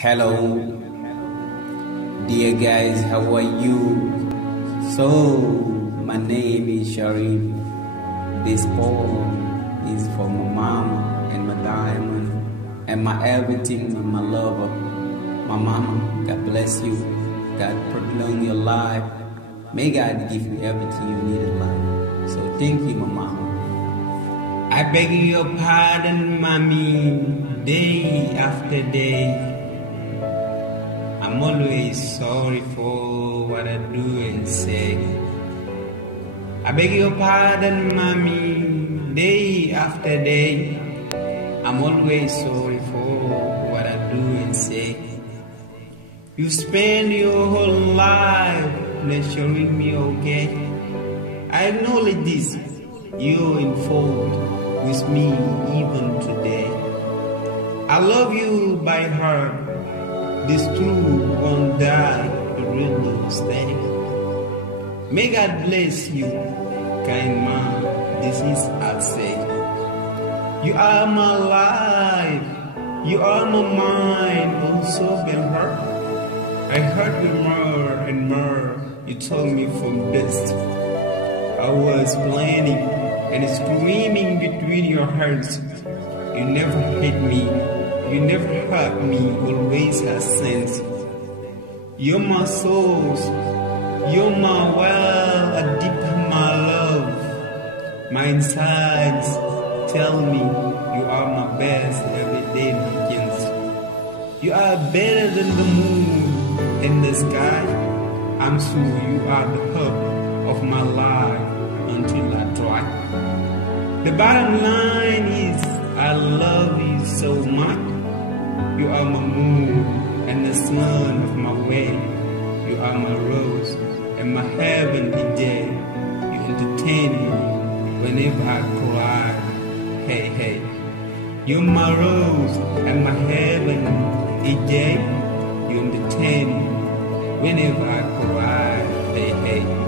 Hello, dear guys, how are you? So, my name is Sharif. This poem is for my mama and my diamond and my everything and my lover. My mama, God bless you. God prolong your life. May God give you everything you need in life. So thank you, my mama. I beg your pardon, mommy, day after day. I'm always sorry for what I do and say. I beg your pardon, mommy, day after day. I'm always sorry for what I do and say. You spend your whole life lecturing me, okay? I acknowledge this. You're in fault with me even today. I love you by heart. This truth won't die, the real will stay. May God bless you, kind mom. This is I'd say. You are my life, you are my mind, also been hurt. I hurt with more and more. You told me from best. I was planning and screaming between your hands. You never hit me. You never hurt me, always have sense. You're my source, you're my well, a deep my love. My insides tell me you are my best every day begins. You are better than the moon in the sky. I'm sure you are the hope of my life until I try. The bottom line is I love you so much. You are my moon and the sun of my way. You are my rose and my heaven each day. You entertain me whenever I cry. Hey, hey. You're my rose and my heaven each day. You entertain me whenever I cry. Hey, hey.